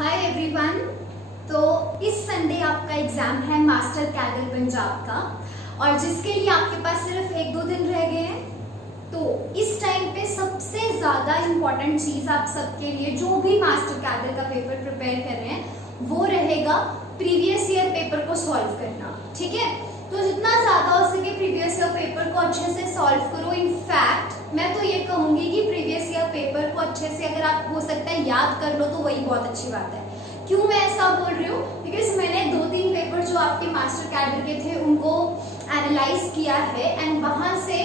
Hi everyone. तो इस Sunday आपका एग्जाम है मास्टर कैडर पंजाब का, और जिसके लिए आपके पास सिर्फ 1-2 दिन रह गए हैं। तो इस टाइम पे सबसे ज़्यादा इम्पोर्टेंट चीज़ आप सबके लिए, जो भी मास्टर कैडर का पेपर प्रिपेयर कर रहे हैं, वो रहेगा प्रीवियस ईयर पेपर को सॉल्व करना। ठीक है, तो जितना ज़्यादा हो सके प्रीवियस ईयर पेपर को अच्छे से सॉल्व करो। इनफैक्ट मैं तो ये कहूँगी कि प्रीवियस ईयर पेपर को अच्छे से अगर आप हो सकता है याद कर लो तो वही बहुत अच्छी बात है। क्यों मैं ऐसा बोल रही हूँ? बिकॉज मैंने 2-3 पेपर जो आपके मास्टर कैडर के थे उनको एनालाइज किया है, एंड वहाँ से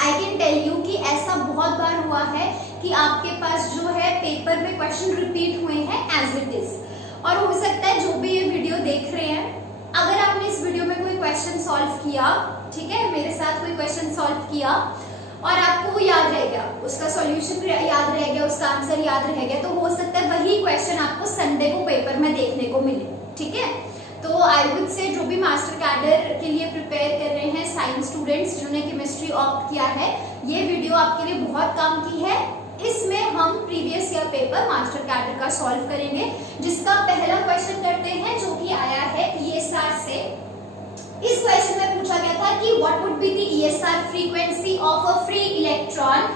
आई कैन टेल यू कि ऐसा बहुत बार हुआ है कि आपके पास जो है पेपर में क्वेश्चन रिपीट हुए हैं एज इट इज। और हो सकता है जो भी ये वीडियो देख रहे हैं, अगर आपने इस वीडियो में कोई क्वेश्चन सॉल्व किया, ठीक है, मेरे साथ कोई क्वेश्चन सॉल्व किया और आपको वो याद रह गया, उसका सॉल्यूशन याद रह गया, उसका आंसर याद रह गया, तो हो सकता है वही क्वेश्चन आपको संडे को पेपर में देखने को मिले। ठीक है, तो आई वुड से जो भी मास्टर कैडर के लिए प्रिपेयर कर रहे हैं, साइंस स्टूडेंट्स जिन्होंने केमिस्ट्री ऑप्ट किया है, ये वीडियो आपके लिए बहुत काम की है। इसमें हम previous year paper master cadre का सॉल्व करेंगे, जिसका पहला क्वेश्चन करते हैं जो कि आया है ESR से। इस क्वेश्चन में पूछा गया था कि what would be the ESR frequency of a free electron,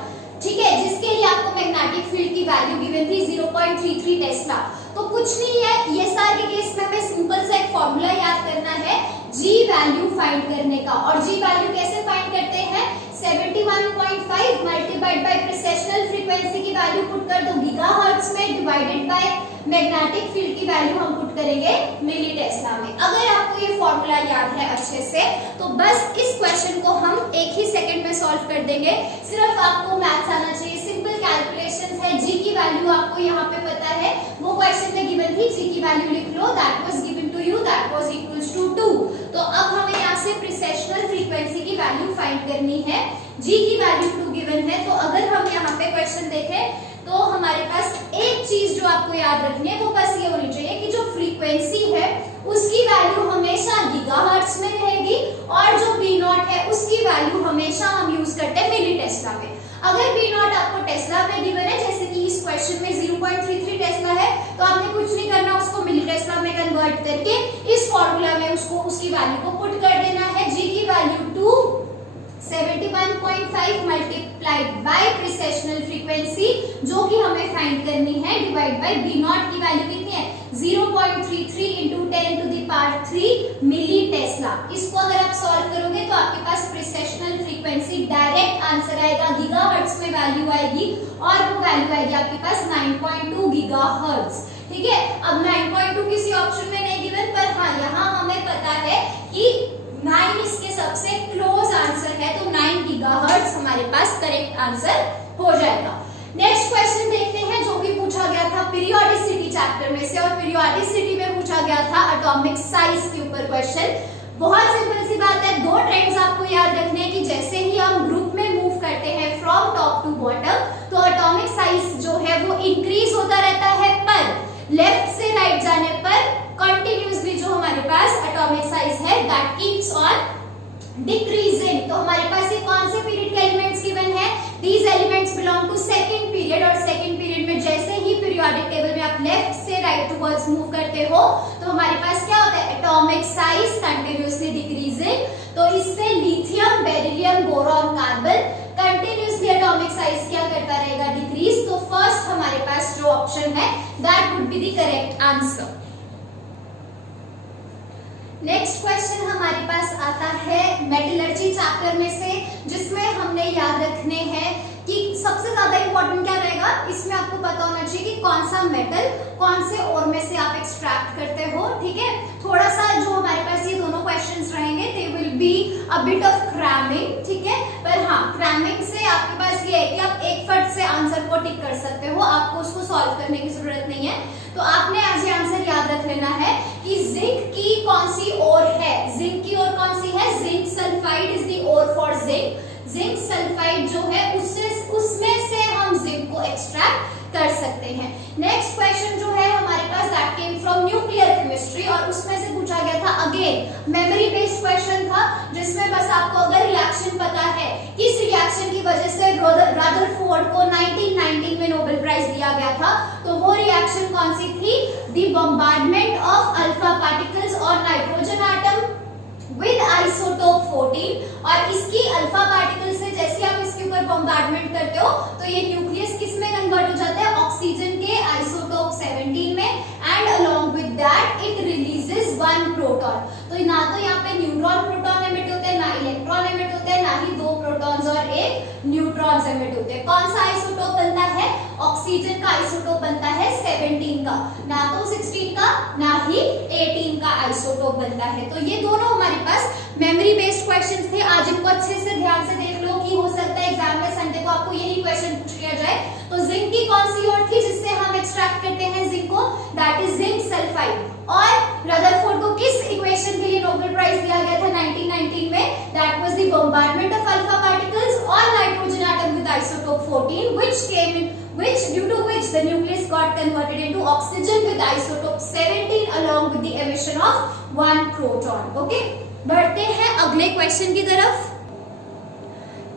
ठीक है, जिसके लिए आपको मैग्नेटिक फील्ड की वैल्यू गिवन थी 0.33 टेस्ला। तो कुछ नहीं है, ESR के केस में हमें सिंपल सा एक फॉर्मूला याद करना है G वैल्यू फाइंड करने का। और G वैल्यू कैसे फाइंड करते हैं? 71.5 मल्टीप्लाइड बाय प्रेसेशनल फ्रीक्वेंसी की वैल्यू पुट कर दो गीगाहर्ट्ज में, डिवाइडेड बाय मैग्नेटिक फील्ड की वैल्यू हम पुट करेंगे मिली टेस्ला में। अगर आपको ये फॉर्मूला याद है अच्छे से, तो बस इस क्वेश्चन को हम 1 ही सेकंड में सॉल्व कर देंगे। सिर्फ आपको मैथ्स आना चाहिए, सिंपल कैलकुलेशंस है। G की वैल्यू आपको यहाँ पे पता है, वो क्वेश्चन में गिवन थी, G की वैल्यू लिख लो, that was given to you, that was equals to 2। तो अब हमें यहाँ से प्रेसेशनल फ्रीक्वेंसी की वैल्यू फाइंड करनी है। G की वैल्यू 2 गिवन है, तो अगर हम यहाँ पे क्वेश्चन देखें तो हमारे पास एक चीज जो आपको याद रखनी है वो बस ये होनी चाहिए कि जो फ्रीक्वेंसी है उसकी वैल्यू हमेशा गीगाहर्ट्ज में रहेगी, और जो B0 है उसकी वैल्यू हमेशा हम यूज करते हैं मिली टेस्ला में। अगर B0 आपको टेस्ला में गिवन है, जैसे कि इस क्वेश्चन में 0.33 टेस्ला है, तो आपने कुछ नहीं करना, उसको मिली टेस्ला में कन्वर्ट करके इस फॉर्मूला में उसको उसकी वैल्यू को पुट कर देना है। G की वैल्यू 2, 71.5 मल्टीप्लाइड बाय प्रेसेशनल फ्रीक्वेंसी जो कि हमें फाइंड करनी है, डिवाइड बाय B0 की वैल्यू कितनी है? 0.33 into 10 to the power 3 millitesla. इसको अगर आप सॉल्व करोगे तो आपके पास प्रेसेशनल फ्रीक्वेंसी डायरेक्ट आंसर आएगा, गीगाहर्ट्ज में वैल्यू आएगी, और वो वैल्यू आएगी आपके पास 9.2 गीगाहर्ट्ज। ठीक है, अब 9.2 किसी ऑप्शन में नहीं गिवन, पर हाँ यहाँ हमें पता है कि 9 इसके सबसे क्लोज आंसर है, तो 9 गीगाहर्ट्ज हमारे पास करेक्ट आंसर हो जाएगा। नेक्स्ट क्वेश्चन देखते हैं जो भी पूछा गया था पीरियोडिसिटी चैप्टर में से, और पीरियोडिसिटी में पूछा गया था एटॉमिक साइज के ऊपर क्वेश्चन। बहुत सिंपल सी बात है, 2 ट्रेंड्स आपको याद रखने हैं कि जैसे ही हम ग्रुप में मूव करते हैं फ्रॉम टॉप टू बॉटम, तो एटॉमिक साइज जो है वो इंक्रीज होता रहता है, पर लेफ्ट से राइट जाने पर कंटिन्यूअसली जो हमारे पास एटॉमिक साइज है दैट कीप्स ऑन डिक्रीजिंग। तो हमारे पास ये कौन से पीरियड के एलिमेंट्स गिवन है? These elements belong to second period, और सेकंड पीरियड में जैसे ही पीरियोडिक टेबल में आप लेफ्ट से राइट टुवर्ड्स मूव करते हो, तो हमारे पास क्या होता है? Atomic size continuously decreasing. तो इससे lithium, beryllium, boron, carbon continuously atomic size क्या करता रहेगा? डिक्रीज। तो फर्स्ट हमारे पास जो ऑप्शन है that would be the correct answer. Next question हमारे पास आता है मेटलर्जी चैप्टर में से, जिसमें हमने याद रखने हैं कि सबसे ज्यादा इंपॉर्टेंट क्या रहेगा, इसमें आपको पता होना चाहिए कि कौन सा मेटल कौन से ओर में से आप एक्सट्रैक्ट करते हो। ठीक है, थोड़ा सा जो हमारे पास ये दोनों क्वेश्चंस रहेंगे, they will be a bit of cramming. ठीक है, पर हाँ, क्रैमिंग से आपके पास ये है कि आप एक फट से आंसर को टिक कर सकते हो, आपको उसको सॉल्व करने की जरूरत नहीं है। तो आपने आज ये आंसर याद रख लेना है कि जिंक की कौन सी ओर है, जिंक की ओर कौन सी है? Zinc sulphide is the ore for zinc. Zinc sulphide जो है उसमें से हम जिंक को एक्सट्रैक्ट कर सकते हैं। नेक्स्ट क्वेश्चन जो है हमारे पास that came from nuclear chemistry, और उसमें से पूछा गया था अगेन मेमोरी बेस्ड क्वेश्चन था, जिसमें बस आपको अगर रिएक्शन पता है, किस रिएक्शन की वजह से रदरफोर्ड को 1919 में नोबेल प्राइज दिया गया था, तो वो रिएक्शन कौन सी थी? The bombardment of alpha particles और नाइट्रोजन एटम विद आइसोटोप 14। और इसकी अल्फा पार्टिकल से जैसे आप इसके ऊपर बॉम्बार्डमेंट करते हो तो ये न्यूक्लियस किस में कन्वर्ट हो जाता है? ऑक्सीजन के आइसोटोप 17 में, and along with that it releases one proton. तो ना तो यहाँ पे न्यूट्रॉन प्रोटॉन एमिट होते हैं, ना इलेक्ट्रॉन एमिट होते हैं, ना ही 2 प्रोटॉन्स और 1 न्यूट्रॉन्स एमिट होते हैं। कौन सा आइसोटोप बनता है? ऑक्सीजन का आइसोटोप बनता है 17 का, ना तो 16 का ना ही 18 का आइसोटोप बनता है। तो ये दोनों हमारे पास मेमोरी बेस्ड क्वेश्चंस थे। आज इनको अच्छे से ध्यान से देख लो कि हो सकता है एग्जाम में संडे को आपको यही क्वेश्चन पूछ लिया जाए। तो जिंक की कौन सी और थी जिससे हम एक्सट्रैक्ट करते हैं जिंक को? That is zinc sulphide. और रदरफोर्ड को किस इक्वेशन के लिए नोबेल प्राइज दिया गया था 1919 में? That was the bombardment of alpha particles और nitrogen atom with isotope 14 which due to which the nucleus got converted into oxygen with isotope 17 along with the emission of 1 proton. Okay, बढ़ते हैं अगले question की तरफ।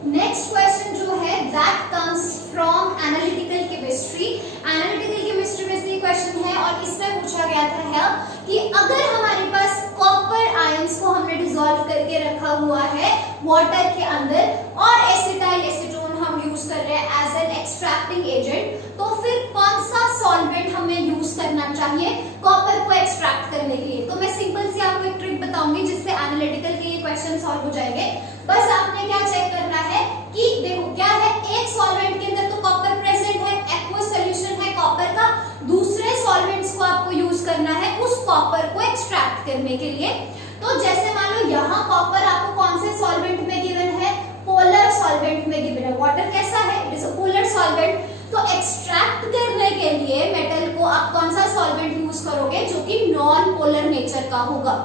Next question जो है that comes from analytical chemistry. Analytical chemistry में से question है और इसमें पूछा गया था कि अगर हमारे पास कॉपर आयंस को हमने डिसॉल्व करके रखा हुआ है वाटर के अंदर और एसिटाइल एसीटोन हम यूज कर रहे हैं एज एन एक्सट्रैक्टिंग एजेंट, तो फिर कौन सा सॉल्वेंट हमें यूज करना चाहिए कॉपर को एक्सट्रैक्ट करने के लिए? तो मैं सिंपल सी आपको एक ट्रिक बताऊंगी जिससे एनालिटिकल के ये क्वेश्चन सॉल्व हो जाएंगे। बस आपने क्या चेक करना है कि देखो क्या है, एक सॉल्वेंट के अंदर तो कॉपर प्रेजेंट है, एक्वस सॉल्यूशन है कॉपर का, दूसरे सॉल्वेंट्स को आपको यूज करना है उस कॉपर को एक्सट्रैक्ट करने के लिए। तो जैसे मान लो यहाँ कॉपर आपको कौन से सॉल्वेंट में गिवन है? पोलर सॉल्वेंट में गिवन है। वाटर कैसा है? It is a polar solvent. तो एक्सट्रैक्ट करने के लिए मेटल को आप कौन सा सॉल्वेंट यूज करोगे जो कि नॉन पोलर नेचर का होगा?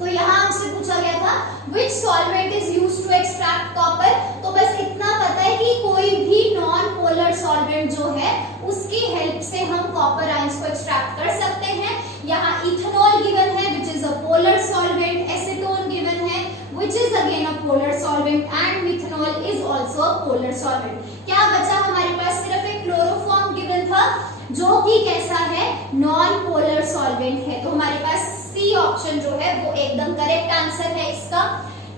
तो यहाँ हमसे पूछा गया था which solvent is used to extract copper। तो बस इतना पता है कि कोई भी नॉन पोलर सॉल्वेंट जो है उसकी हेल्प से हम कॉपर आयंस को एक्सट्रैक्ट कर सकते हैं। यहाँ इथेनॉल गिवन है which is a polar solvent, acetone given है which is again a polar solvent and methanol is also a polar solvent। क्या बचा हमारे पास? सिर्फ एक क्लोरोफॉर्म गिवन था जो कि कैसा है? नॉन पोलर सॉल्वेंट है। तो हमारे पास सी ऑप्शन जो है वो एकदम करेक्ट आंसर है इसका।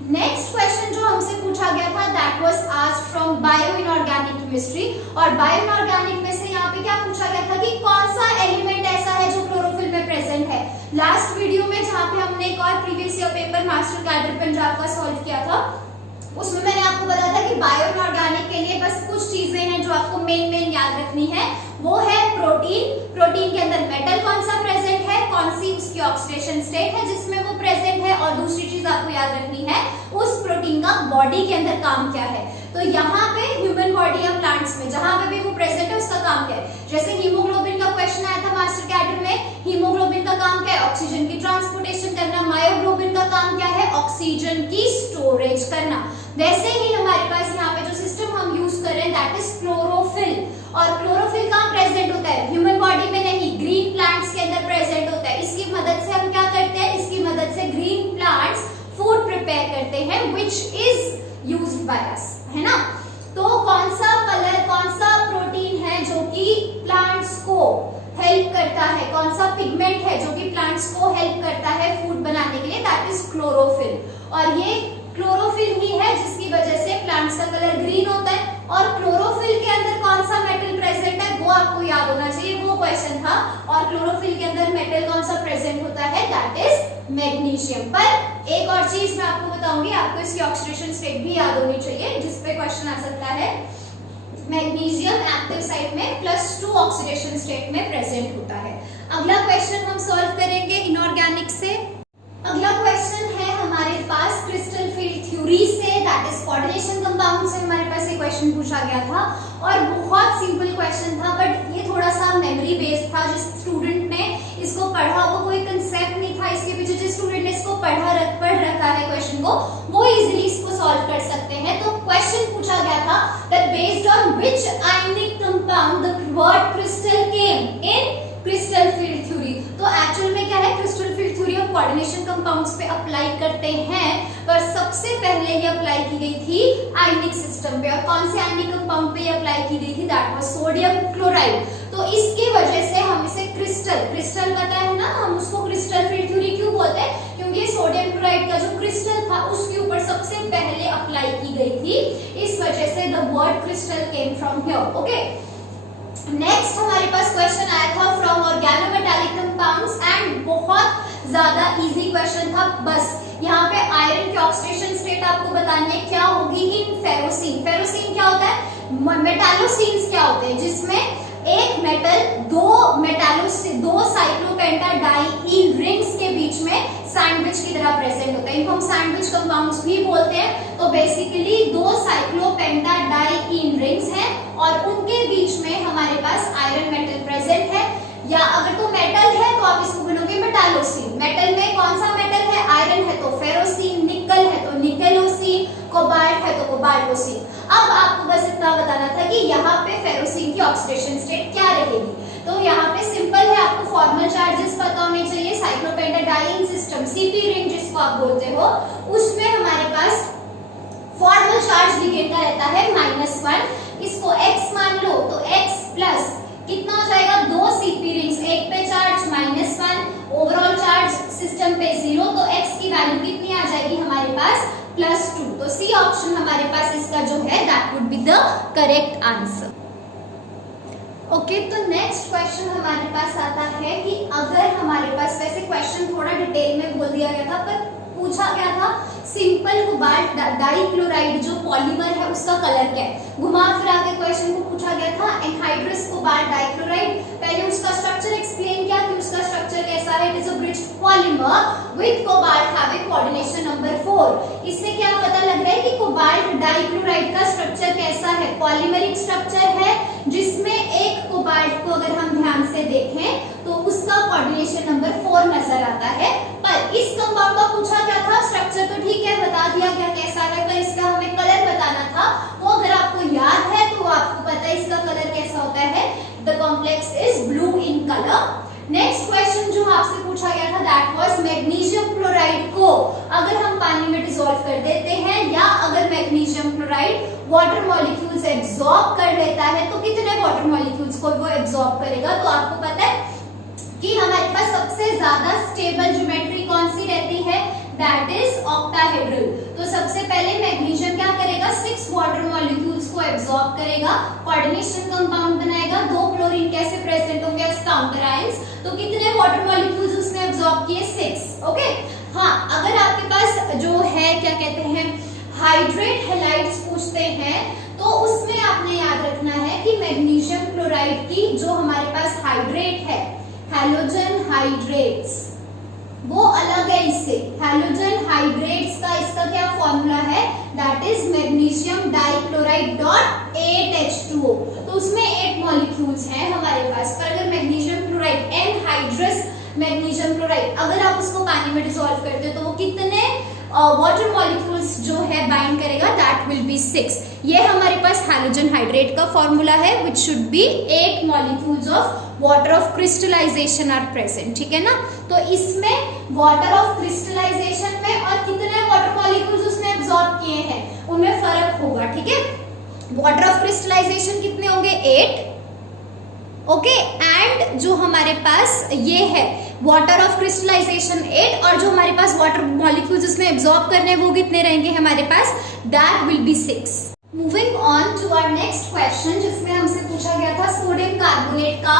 नेक्स्ट क्वेश्चन जो हमसे पूछा गया था that was asked from bio inorganic chemistry. और बायो इनऑर्गेनिक में से यहाँ पे क्या पूछा गया था कि कौन सा एलिमेंट ऐसा है जो क्लोरोफिल में प्रेजेंट है। लास्ट वीडियो में जहाँ पे हमने एक और previous year paper master cadre Punjab का सॉल्व किया था उसमें मैंने आपको बताया था कि बायो इनऑर्गेनिक के लिए बस कुछ चीजें हैं जो आपको मेन याद रखनी है। वो है प्रोटीन। प्रोटीन के अंदर मेटल कौन सा प्रेजेंट है, कौन सी उसकी ऑक्सीडेशन स्टेट है जिसमें वो प्रेजेंट है, और दूसरी चीज आपको याद रखनी है उस प्रोटीन का बॉडी के अंदर काम क्या है। तो यहाँ पे ह्यूमन बॉडी या प्लांट्स में जहां पे भी वो प्रेजेंट है उसका काम क्या है। जैसे हीमोग्लोबिन का क्वेश्चन आया था मास्टर कैडर में, हीमोग्लोबिन का काम क्या है? ऑक्सीजन की ट्रांसपोर्टेशन करना। मायोग्लोबिन का काम क्या है? ऑक्सीजन की स्टोरेज करना। वैसे ही हमारे पास यहाँ पे जो सिस्टम हम यूज कर रहे हैं दैट इज क्लोरोफिल। और क्लोरोफिल कहाँ प्रेजेंट होता है? ह्यूमन बॉडी में नहीं, ग्रीन प्लांट्स के अंदर प्रेजेंट होता है। इसकी मदद से हम क्या करते हैं? इसकी मदद से ग्रीन प्लांट्स फूड प्रिपेयर करते हैं which is used by us, है ना। तो कौन सा कलर, कौन सा प्रोटीन है जो कि प्लांट्स को हेल्प करता है, कौन सा पिगमेंट है जो कि प्लांट्स को हेल्प करता है फूड बनाने के लिए? That is chlorophyll. और ये क्लोरोफिल ही है जिसकी वजह से प्लांट्स का कलर ग्रीन होता है। और क्लोरोफिल के अंदर कौन सा मेटल प्रेजेंट है वो आपको याद होना चाहिए, वो क्वेश्चन था। और क्लोरोफिल के अंदर मेटल कौन सा प्रेजेंट होता है? That is magnesium. पर एक और चीज मैं आपको बताऊंगी, आपको इसकी ऑक्सीडेशन स्टेट भी याद होनी चाहिए जिसपे क्वेश्चन आ सकता है। मैग्नीशियम एक्टिव साइट में +2 ऑक्सीडेशन स्टेट में प्रेजेंट होता है। अगला क्वेश्चन हम सॉल्व करेंगे इनऑर्गेनिक से। अगला क्वेश्चन है हमारे पास क्रिस्टल फील्ड थ्योरी से, दैट इज कोऑर्डिनेशन कंपाउंड से हमारे पास ये क्वेश्चन पूछा गया था। और बहुत सिंपल क्वेश्चन था बट ये थोड़ा सा मेमोरी बेस्ड था। जिस स्टूडेंट ने इसको पढ़ा वो कोई कंसेप्ट नहीं था इसके पीछे, जिस स्टूडेंट ने इसको पढ़ रखा है क्वेश्चन को वो इजीली इसको सॉल्व कर सकते हैं। तो क्वेश्चन पूछा गया था that based on which ionic compound the word crystal came in crystal field theory. तो एक्चुअल में क्या है, crystal field theory of coordination compounds पे अप्लाई करते हैं पर सबसे पहले ये अप्लाई की गई थी आयनिक सिस्टम पे। और कौन से आयनिक कंपाउंड पे ये अप्लाई की गई थी? That was sodium chloride. तो इसकी वजह से हम इसे क्रिस्टल पता है ना, हम उसको क्रिस्टल फील्ड थ्योरी क्यों बोलते हैं? क्योंकि सोडियम क्लोराइड का जो क्रिस्टल था उसके ऊपर सबसे पहले अप्लाई की गई थी, इस वजह से the word crystal came from here. Okay, next हमारे पास क्वेश्चन आया था फ्रॉम ऑर्गेनोमेटालिक कंपाउंड्स एंड बहुत ज्यादा इजी क्वेश्चन था। बस यहाँ पे आयरन की ऑक्सीडेशन स्टेट आपको बतानी है क्या होगी इन फेरोसीन। फेरोसीन क्या होता है? मेटालोसीन्स क्या होते हैं? जिसमें एक मेटल दो साइक्लोपेंटाडाइईन रिंग्स के बीच में सैंडविच की तरह प्रेजेंट होता है। इनको हम सैंडविच कंपाउंड्स भी बोलते हैं। तो बेसिकली दो साइक्लोपेंटाडाइईन रिंग्स हैं और उनके बीच में हमारे पास आयरन मेटल प्रेजेंट है। या अगर तो मेटल है तो आप इसको गिनोगे मेटालोसीन। मेटल में कौन सा मेटल है? आयरन है तो फेरोसीन, निकल है तो निकेलोसीन, कोबाल्ट है तो कोबाल्टोसीन। अब आपको बस इतना बताना था कि यहाँ पे फेरोसीन की ऑक्सीडेशन स्टेट क्या रहेगी। तो यहाँ पे सिंपल है, आपको फॉर्मल चार्जेस पता होने चाहिए। साइक्लोपेंटाडाइईन सिस्टम सीपी रिंग जिसको आप बोलते हो, उसमें हमारे पास फॉर्मल चार्ज लिगेंड का रहता है -1। इसको x मान लो तो x प्लस कितना हो जाएगा? 2 सीपी रिंग्स, एक पे चार्ज -1, ओवरऑल चार्ज सिस्टम पे 0, तो x की वैल्यू कितनी आ जाएगी हमारे पास? +2। तो सी ऑप्शन हमारे पास इसका जो है that would be the correct answer. Okay, तो नेक्स्ट क्वेश्चन हमारे पास आता है कि अगर हमारे पास, वैसे क्वेश्चन थोड़ा डिटेल में बोल दिया गया था पर पूछा गया था सिंपल कोबाल्ट डाइक्लोराइड जो पॉलीमर है उसका कलर क्या है। घुमा फिरा के क्वेश्चन को पूछा गया था एनहाइड्रस कोबाल्ट डाइक्लोराइड। पहले उसका स्ट्रक्चर एक्सप्लेन किया कि उसका स्ट्रक्चर कैसा है। It is a bridged polymer with cobalt having coordination number 4। इससे क्या पता लग रहा है कि कोबाल्ट डाइक्लोराइड का स्ट्रक्चर कैसा है? पॉलीमरिक स्ट्रक्चर है जिसमें एक कोबाल्ट को अगर हम ध्यान से देखें तो उसका कोऑर्डिनेशन नंबर 4 नजर आता है। पर इस कंपाउंड का पूछा क्या था? स्ट्रक्चर तो ठीक है, बता दिया गया कैसा है, पर इसका हमें कलर बताना था। तो अगर आपको याद है तो आपको पता है इसका कलर कैसा होता है। The complex is blue in colour. Next question जो आपसे पूछा गया था दैट वाज मैग्नीशियम क्लोराइड को अगर हम पानी में डिसॉल्व कर देते हैं या अगर magnesium chloride water molecules absorb कर लेता है तो कितने वाटर मॉलिक्यूल्स को वो एब्सॉर्ब करेगा। तो आपको पता है कि हमारे पास सबसे ज्यादा स्टेबल ज्योमेट्री कौन सी रहती है? That is octahedral. तो सबसे पहले मैग्नीशियम क्या करेगा? 6 वाटर मॉलिक्यूल्स को एब्सॉर्ब करेगा, कोऑर्डिनेशन कंपाउंड बनाएगा। 2 क्लोरीन कैसे प्रेजेंट होंगे एज काउंटर आयंस। तो कितने वाटर मॉलिक्यूल्स उसने एब्सॉर्ब किए? 6। ओके, हाँ, अगर आपके पास जो है क्या कहते हैं हाइड्रेट हैलाइड्स पूछते हैं तो उसमें आपने याद रखना है कि मैग्नीशियम क्लोराइड की जो हमारे पास हाइड्रेट है हैलोजन हाइड्रेट्स वो अलग है इससे। हैलोजन हाइड्रेट्स का इसका क्या फॉर्मूला है? That is magnesium dichloride dot 8H2O। तो उसमें 8 मॉलिक्यूल्स हैं हमारे पास। पर अगर magnesium chloride anhydrous magnesium chloride अगर आप उसको पानी में डिसॉल्व करते हो तो वो कितने वाटर मॉलिक्यूल्स जो है बाइंड करेगा? That will be 6। ये हमारे पास हैलोजन हाइड्रेट का फॉर्मूला है which should be 8 molecules of water of crystallisation are present. ठीक है ना? तो इसमें वाटर ऑफ क्रिस्टलाइजेशन में और कितने वाटर मॉलिक्यूल्स उसने एब्सॉर्ब किए हैं उनमें फर्क होगा। ठीक है, वाटर ऑफ क्रिस्टलाइजेशन कितने होंगे? 8। ओके, एंड जो हमारे पास ये है वाटर ऑफ क्रिस्टलाइजेशन 8 और जो हमारे पास वाटर मॉलिक्यूल्स इसमें एब्सॉर्ब करने हैं वो कितने रहेंगे हमारे पास? That will be 6। Moving on to our next question जिसमें हमसे पूछा गया था सोडियम कार्बोनेट का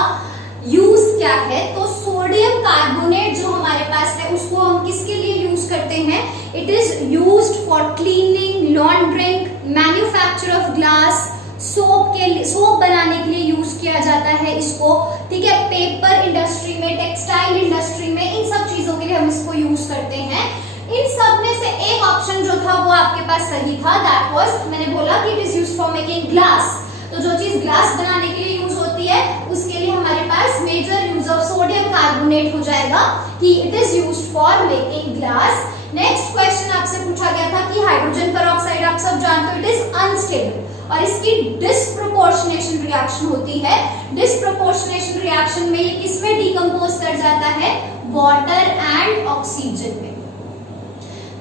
यूज क्या है। तो सोडियम कार्बोनेट जो हमारे पास है उसको हम किसके लिए यूज करते हैं? It is used for cleaning, laundering, manufacture of glass, soap बनाने के लिए यूज किया जाता है इसको। ठीक है, पेपर इंडस्ट्री में, टेक्सटाइल इंडस्ट्री में, इन सब चीजों के लिए हम इसको यूज करते हैं। इन सब में से एक ऑप्शन जो था वो आपके पास सही था। दैट वाज, मैंने बोला कि it is used for making glass. तो जो चीज ग्लास बनाने के लिए यूज होती है उसके लिए हमारे पास major use of sodium carbonate हो जाएगा कि it is used for making glass. Next question आपसे पूछा गया था कि हाइड्रोजन पेरोक्साइड आप सब जानते हो इट इज अनस्टेबल और इसकी डिस्प्रोपोर्शनेशन रिएक्शन होती है। डिस्प्रोपोर्शनेशन रिएक्शन में ये किसमें डिकम्पोज कर जाता है? वाटर एंड ऑक्सीजन में।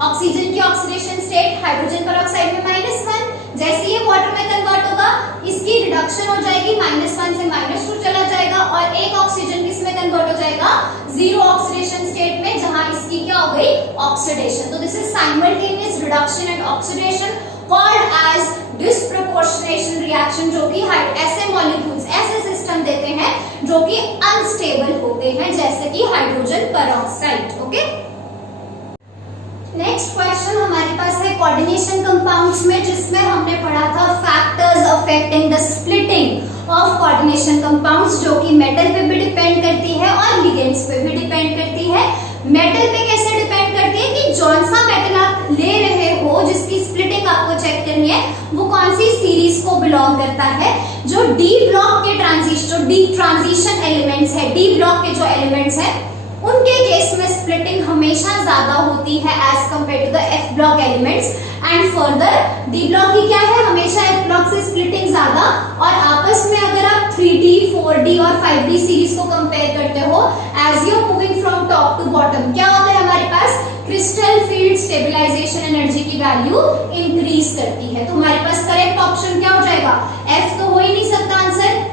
ऑक्सीजन की ऑक्सीडेशन स्टेट हाइड्रोजन पेरोक्साइड में -1, जैसे ये वाटर में कन्वर्ट होगा इसकी रिडक्शन हो जाएगी, -1 से -2 चला जाएगा और एक ऑक्सीजन किस में कन्वर्ट हो जाएगा, जीरो ऑक्सीडेशन स्टेट में, जहां इसकी क्या हो गई, ऑक्सीडेशन। तो this is simultaneous reduction and oxidation called as disproportionation reaction, जो कि ऐसे मॉलिक्यूल्स, ऐसे सिस्टम देते हैं जो कि अनस्टेबल होते हैं, जैसे कि hydrogen peroxide. Okay, next question हमारे पास है कोऑर्डिनेशन कंपाउंड्स में, जिसमें हमने पढ़ा था factors affecting the splitting of coordination compounds, जो कि मेटल पे भी डिपेंड करती है और लिगेंड्स पे भी डिपेंड करती है। मेटल पे कैसे डिपेंड करती है कि जौन सा मेटल आप ले रहे हो जिसकी स्प्लिटिंग आपको चेक करनी है वो कौन सी सीरीज को बिलोंग करता है। जो डी ब्लॉक के ट्रांजिशन एलिमेंट्स है, डी ब्लॉक के जो एलिमेंट्स है उनके केस में स्प्लिटिंग हमेशा ज्यादा होती है as compare to the F block elements, and further D block की क्या है, हमेशा एफ ब्लॉक से स्प्लिटिंग ज्यादा। और आपस में अगर आप 3D 4D और 5D सीरीज को कंपेयर करते हो, as you moving from top to bottom क्या होता है हमारे पास, क्रिस्टल फील्ड स्टेबलाइजेशन एनर्जी की वैल्यू इंक्रीज करती है। तो हमारे पास करेक्ट ऑप्शन क्या हो जाएगा, एफ तो हो ही नहीं सकता आंसर।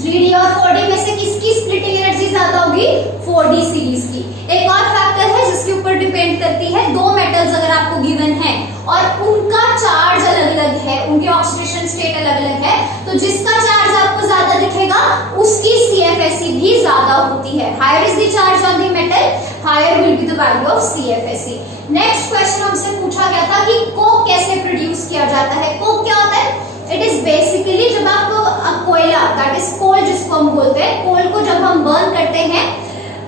3D और 4D में से किसकी स्प्लिटिंग एनर्जी ज्यादा होगी, 4D सीरीज की। एक और फैक्टर है जिसके ऊपर डिपेंड करती है, दो मेटल्स अगर आपको गिवन है और उनका चार्ज अलग अलग है, उनके ऑक्सीडेशन स्टेट अलग अलग है, तो जिसका चार्ज आपको ज्यादा दिखेगा उसकी CFSE भी ज्यादा होती है। Higher is the charge on the metal, higher will be the value of CFSE। Next question हमसे पूछा गया था कि कोक कैसे प्रोड्यूस किया जाता है। कोक क्या होता है, इट इज बेसिकली जब आप कोयला, दैट इज कोल जिसको हम बोलते हैं, कोल को जब हम बर्न करते हैं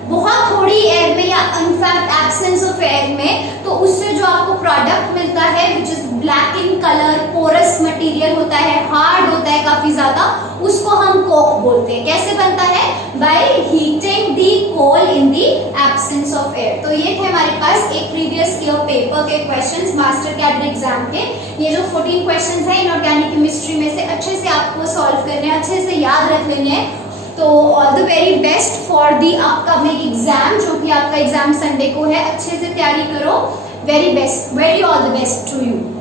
बहुत थोड़ी एयर में या इनफैक्ट एब्सेंस ऑफ एयर में, तो उससे जो आपको प्रोडक्ट मिलता है which is black in colour, porous material होता है, हार्ड होता है काफी ज्यादा, उसको हम कोक बोलते हैं। कैसे बनता है, by heating the coal in the absence of air. तो ये थे हमारे पास एक प्रीवियस ईयर पेपर के क्वेश्चंस मास्टर कैडेट एग्जाम के। ये जो 14 क्वेश्चंस है इनऑर्गेनिक केमिस्ट्री में से अच्छे से आपको सॉल्व करने हैं, अच्छे से याद रख लेने हैं। तो all the very best for the upcoming exam, जो कि आपका एग्जाम संडे को है। अच्छे से तैयारी करो, very best, very all the best to you.